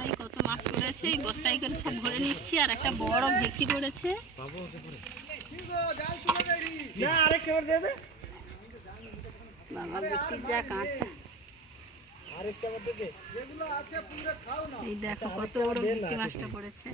বড়াই কত মাছ পড়েছে, এই বস্তায় করে সব ভরে নিচ্ছি। আর একটা বড় ভেটকি পড়েছে। বাবা ভেটকির যা কাঁটা, এই দেখো কত বড় ভেটকি মাছটা পড়েছে।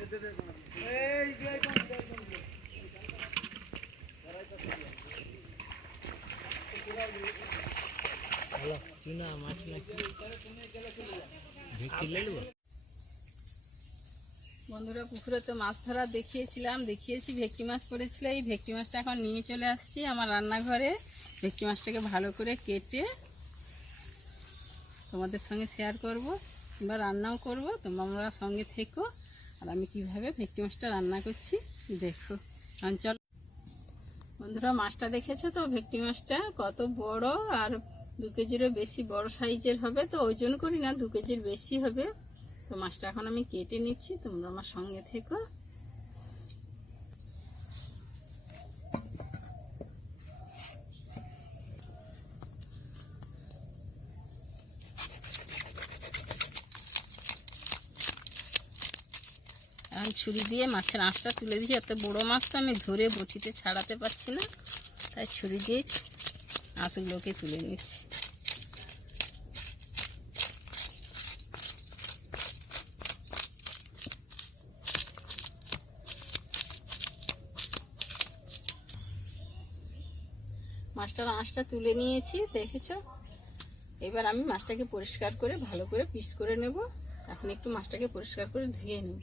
বন্ধুরা, পুকুরে তো মাছ ধরা দেখিয়েছি ভেটকি মাছ পড়েছিল। এই ভেটকি মাছটা এখন নিয়ে চলে আসছি আমার রান্নাঘরে। ভেটকি মাছটাকে ভালো করে কেটে তোমাদের সঙ্গে শেয়ার করব, কিংবা রান্নাও করব। তোমরা সঙ্গে থেকো আর আমি কিভাবে ভেটকি মাছটা রান্না করছি দেখো। চল বন্ধুরা, মাছটা দেখেছো তো? ভেটকি মাছটা কত বড়, আর 2 কেজিরও বেশি বড় সাইজের হবে। তো ওজন করি না, 2 কেজির বেশি হবে। তো মাছটা এখন আমি কেটে নিচ্ছি, তোমরা আমার সঙ্গে থেকো। এখন ছুরি দিয়ে মাছের আঁশটা তুলে দিয়েছি। এত বড় মাছটা আমি ধরে বটিতে ছাড়াতে পারছি না, তাই ছুরি দিয়ে আঁশগুলোকে তুলে নিচ্ছি। মাছটার আঁশটা তুলে নিয়েছি, দেখেছো? এবার আমি মাছটাকে পরিষ্কার করে ভালো করে পিস করে নেব। এখন একটু মাছটাকে পরিষ্কার করে ধুয়ে নেব,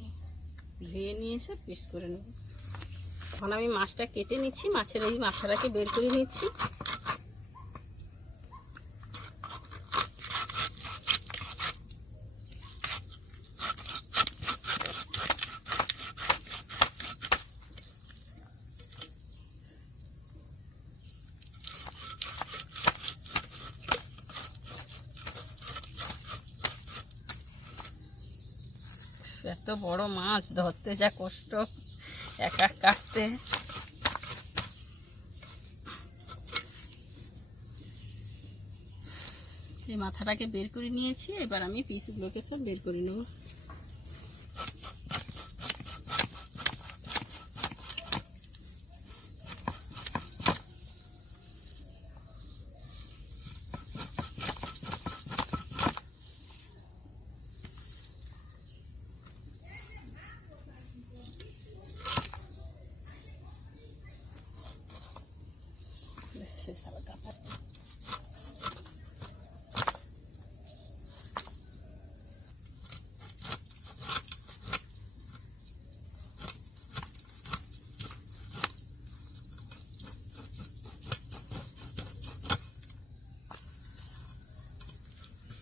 ধুয়ে নিয়ে এসে পিস করে নেব। এখন আমি মাছটা কেটে নিচ্ছি, মাছের এই মাথাটাকে বের করে নিচ্ছি। এত বড় মাছ ধরতে যা কষ্ট, একা কাটতে। এই মাথাটাকে বের করে নিয়েছি, এবার আমি পিসগুলোকে সব বের করে নেব।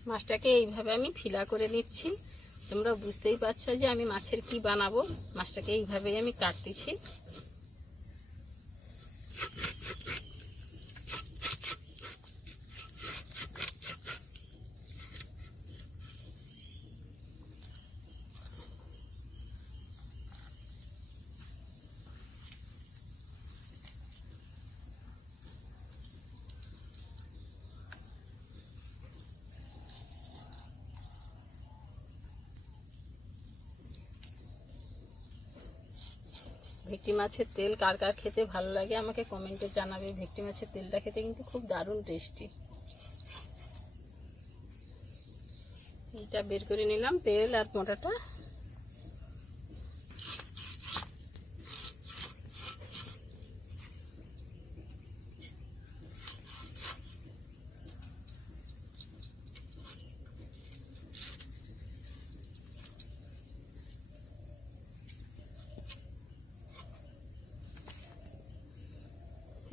মাছটাকে এইভাবে আমি ফিলা করে নিচ্ছি। তোমরা বুঝতেই পারছো যে আমি মাছের কি বানাবো। মাছটাকে এইভাবেই আমি কাটতেছি। ভেটকি মাছের তেল কার কার খেতে ভালো লাগে আমাকে কমেন্টে জানাবে। ভেটকি মাছের তেলটা খেতে কিন্তু খুব দারুণ টেস্টি। এইটা বের করে নিলাম, তেল আর মোটাটা।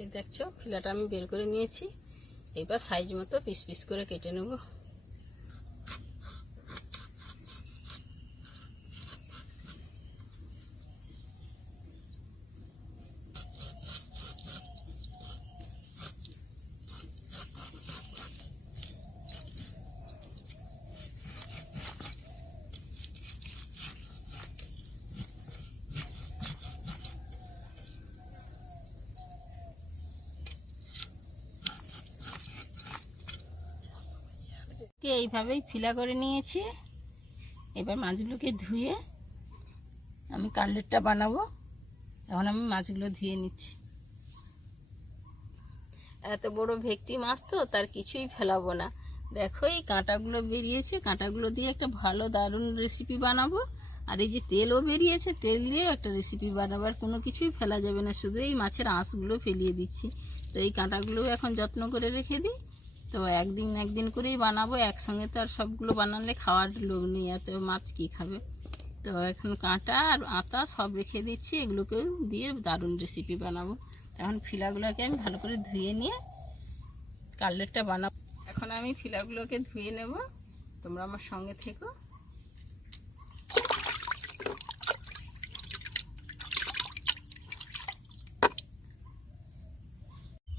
এই দেখছো ফিলাটা আমি বের করে নিয়েছি। এবার সাইজ মতো পিস পিস করে কেটে নেব। এইভাবেই ফিলা করে নিয়েছি। এবার মাছগুলোকে ধুয়ে আমি কাটলেটটা বানাবো। এখন আমি মাছগুলো ধুয়ে নিচ্ছি। এত বড় ভেটকি মাছ তো তার কিছুই ফেলাবো না। দেখো এই কাঁটাগুলো বেরিয়েছে, কাঁটাগুলো দিয়ে একটা ভালো দারুণ রেসিপি বানাবো। আর এই যে তেলও বেরিয়েছে, তেল দিয়ে একটা রেসিপি বানাবার কোনো কিছুই ফেলা যাবে না, শুধু এই মাছের আঁশগুলো ফেলিয়ে দিচ্ছি। তো এই কাঁটাগুলোও এখন যত্ন করে রেখে দিই। তো একদিন করেই বানাবো, একসঙ্গে তো আর সবগুলো বানালে খাওয়ার লোক নেই, এত মাছ কী খাবে। তো এখন কাঁটা আর আতা সব রেখে দিচ্ছি, এগুলোকেও দিয়ে দারুণ রেসিপি বানাবো। এখন ফিলাগুলোকে আমি ভালো করে ধুয়ে নিয়ে কাটলেটটা বানাবো। এখন আমি ফিলাগুলোকে ধুয়ে নেব, তোমরা আমার সঙ্গে থেকো।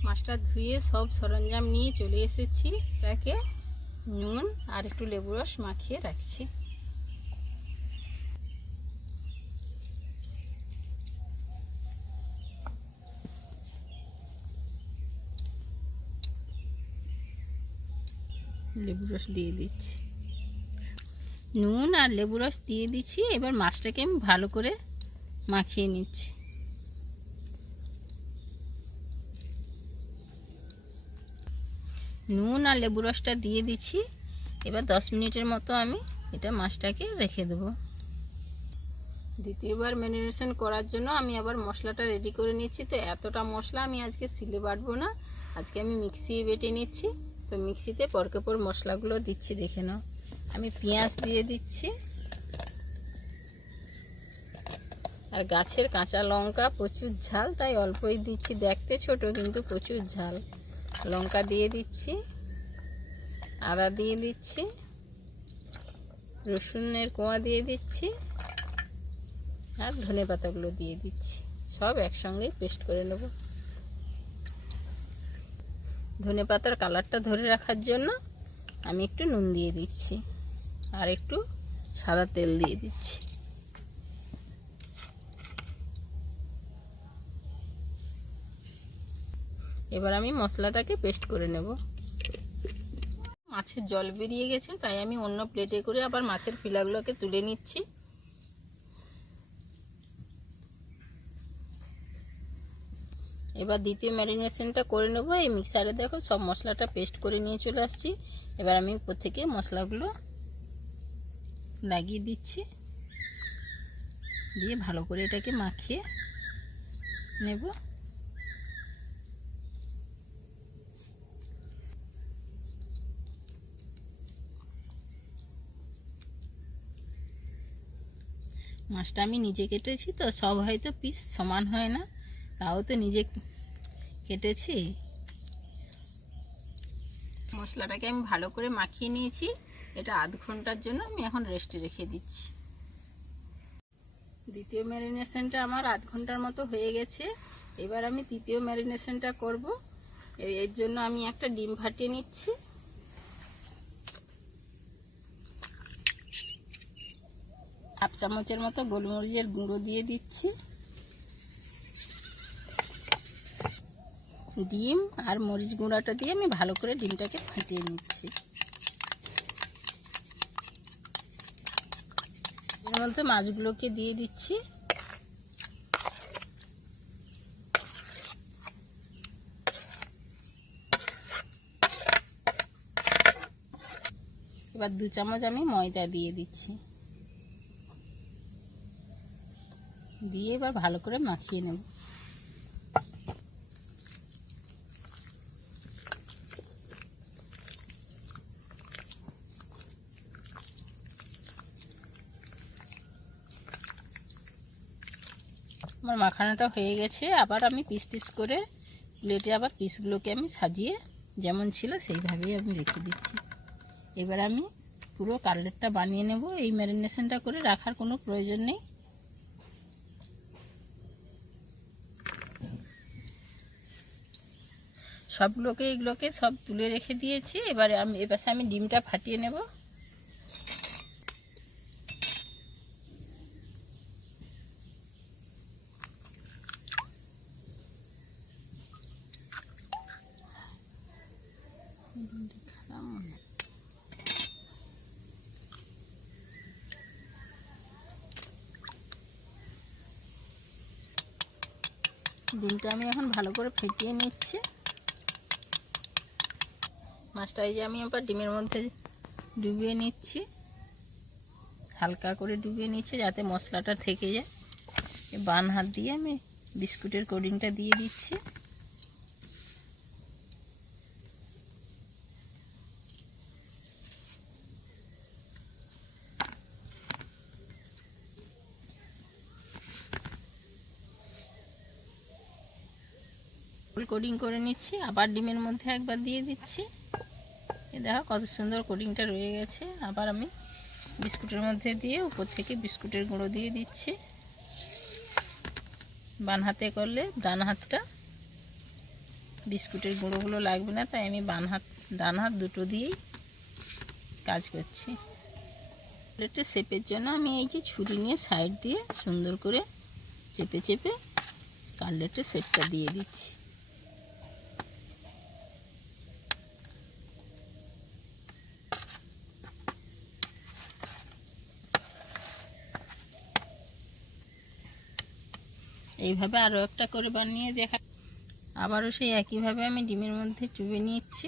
মাছটা ধুয়ে সব সরঞ্জাম নিয়ে চলে এসেছি। এটাকে নুন আর একটু লেবু রস মাখিয়ে রাখছি। লেবু রস দিয়ে দিচ্ছি, নুন আর লেবু রস দিয়ে দিচ্ছি। এবার মাছটাকে আমি ভালো করে মাখিয়ে নিচ্ছি। নুন আর লেবু রসটা দিয়ে দিচ্ছি। এবার 10 মিনিটের মতো আমি এটা মাছটাকে রেখে দেবো। দ্বিতীয়বার ম্যারিনেশন করার জন্য আমি আবার মশলাটা রেডি করে নিচ্ছি। তো এতটা মশলা আমি আজকে সিলে বাটবো না, আজকে আমি মিক্সি বেটে নিচ্ছি। তো মিক্সিতে পরকে পর মশলাগুলো দিচ্ছি, দেখে নাও। আমি পেঁয়াজ দিয়ে দিচ্ছি, আর গাছের কাঁচা লঙ্কা প্রচুর ঝাল, তাই অল্পই দিচ্ছি। দেখতে ছোট কিন্তু প্রচুর ঝাল। লঙ্কা দিয়ে দিচ্ছি, আদা দিয়ে দিচ্ছি, রসুনের কোয়া দিয়ে দিচ্ছি, আর ধনে পাতাগুলো দিয়ে দিচ্ছি। সব একসঙ্গে পেস্ট করে নেব। ধনে পাতার কালারটা ধরে রাখার জন্য আমি একটু নুন দিয়ে দিচ্ছি, আর একটু সাদা তেল দিয়ে দিচ্ছি। এবার আমি মশলাটাকে পেস্ট করে নেব। মাছের জল বেরিয়ে গেছে, তাই আমি অন্য প্লেটে করে আবার মাছের ফিলাগুলোকে তুলে নিচ্ছি। এবার দ্বিতীয় ম্যারিনেশনটা করে নেব। এই মিক্সারে দেখো সব মশলাটা পেস্ট করে নিয়ে চলে আসছি। এবার আমি উপর থেকে মশলাগুলো লাগিয়ে দিচ্ছি, দিয়ে ভালো করে এটাকে মাখিয়ে নেব। মাছটা আমি নিজে কেটেছি, তো সব হয়তো পিস সমান হয় না, তাও তো নিজে কেটেছি। মশলাটাকে আমি ভালো করে মাখিয়ে নিয়েছি। এটা আধ ঘন্টার জন্য আমি এখন রেস্টে রেখে দিচ্ছি। দ্বিতীয় ম্যারিনেশনটা আমার আধ ঘন্টার মতো হয়ে গেছে। এবার আমি তৃতীয় ম্যারিনেশনটা করব। এর জন্য আমি একটা ডিম ফাটিয়ে নিচ্ছি। হাফ চামচের মতো গোলমরিচের গুঁড়ো দিয়ে দিচ্ছি। ডিম আর মরিচ গুঁড়াটা দিয়ে আমি ভালো করে ডিমটাকে ফাটিয়ে নিচ্ছি। এর মধ্যে মাছগুলোকে দিয়ে দিচ্ছি। এবার 2 চামচ আমি ময়দা দিয়ে দিচ্ছি, দিয়ে এবার ভালো করে মাখিয়ে নেব। আমার মাখানোটা হয়ে গেছে। আবার আমি পিস পিস করে প্লেটে আবার পিসগুলোকে আমি সাজিয়ে যেমন ছিল সেইভাবেই আমি রেখে দিচ্ছি। এবার আমি পুরো কাটলেটটা বানিয়ে নেব। এই ম্যারিনেশনটা করে রাখার কোনো প্রয়োজন নেই। এগুলোকে সব তুলে রেখে দিয়েছি। এবারে এপাশে আমি ডিমটা ফাটিয়ে নেব। ডিমটা আমি এখন ভালো করে ফেটিয়ে নিচ্ছি। মাছটা এই যে আমি আবার ডিমের মধ্যে ডুবিয়ে নিচ্ছি, হালকা করে ডুবিয়ে নিচ্ছি যাতে মশলাটা থেকে যায়। বান হাত দিয়ে আমি বিস্কুটের কোডিংটা দিয়ে দিচ্ছি। কোডিং করে নিচ্ছি, আবার ডিমের মধ্যে একবার দিয়ে দিচ্ছি। দেখো কত সুন্দর কোডিংটা রয়ে গেছে। আবার আমি বিস্কুটের মধ্যে দিয়ে উপর থেকে বিস্কুটের গুঁড়ো দিয়ে দিচ্ছি। বান হাতে করলে ডান হাতটা বিস্কুটের গুঁড়োগুলো লাগবে না, তাই আমি ডান হাত দুটো দিয়েই কাজ করছি। প্লেটে শেপের জন্য আমি এই যে ছুরি নিয়ে সাইড দিয়ে সুন্দর করে চেপে চেপে কাটলেটের শেপটা দিয়ে দিচ্ছি। এইভাবে আরও একটা করে বানিয়ে দেখা। আবারও সেই একইভাবে আমি ডিমের মধ্যে চুবে নিচ্ছি।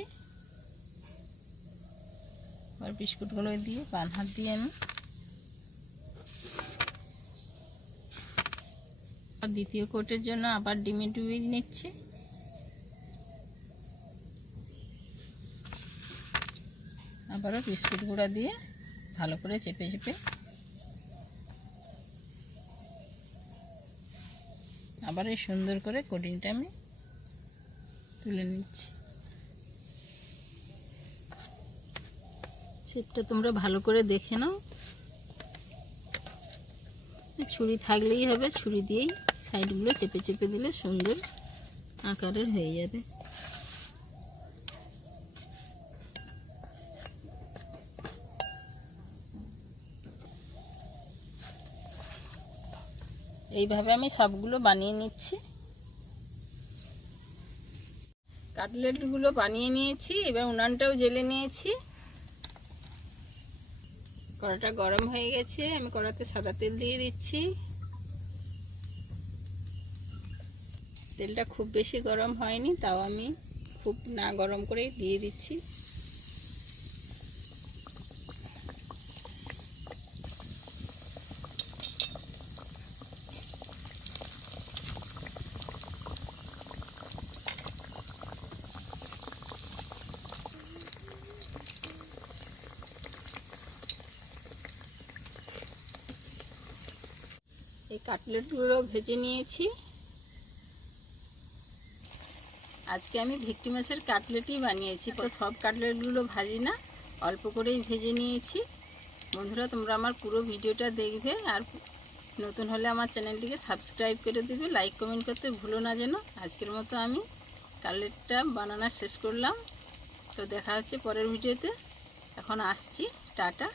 আবার বিস্কুটগুলো দিয়ে বান হাত দিয়ে আমি দ্বিতীয় কোটের জন্য আবার ডিমে ডুবিয়ে নিচ্ছি। আবারও বিস্কুট গুঁড়া দিয়ে ভালো করে চেপে চেপে আবার এই সুন্দর করে কোটিংটা আমি তুলে নিচ্ছি। শেপটা তোমরা ভালো করে দেখে নাও। ছুরি থাকলেই হবে, ছুরি দিয়েই সাইডগুলো চেপে চেপে দিলে সুন্দর আকারের হয়ে যাবে। এইভাবে আমি সবগুলো বানিয়ে নিচ্ছি। কাটলেটগুলো বানিয়ে নিয়েছি, এবার উনানটাও জ্বেলে নিয়েছি। কড়াটা গরম হয়ে গেছে, আমি কড়াতে সাদা তেল দিয়ে দিচ্ছি। তেলটা খুব বেশি গরম হয়নি, তাও আমি খুব না গরম করেই দিয়ে দিচ্ছি। এই কাটলেটগুলো ভেজে নিয়েছি। আজকে আমি ভেটকি মাছের কাটলেটই বানিয়েছি, তো সব কাটলেটগুলো ভাজি না, অল্প করেই ভেজে নিয়েছি। বন্ধুরা, তোমরা আমার পুরো ভিডিওটা দেখবে, আর নতুন হলে আমার চ্যানেলটিকে সাবস্ক্রাইব করে দেবে, লাইক কমেন্ট করতে ভুলো না যেন। আজকের মতো আমি কাটলেটটা বানানো শেষ করলাম। তো দেখা হচ্ছে পরের ভিডিওতে। এখন আসছি, টাটা।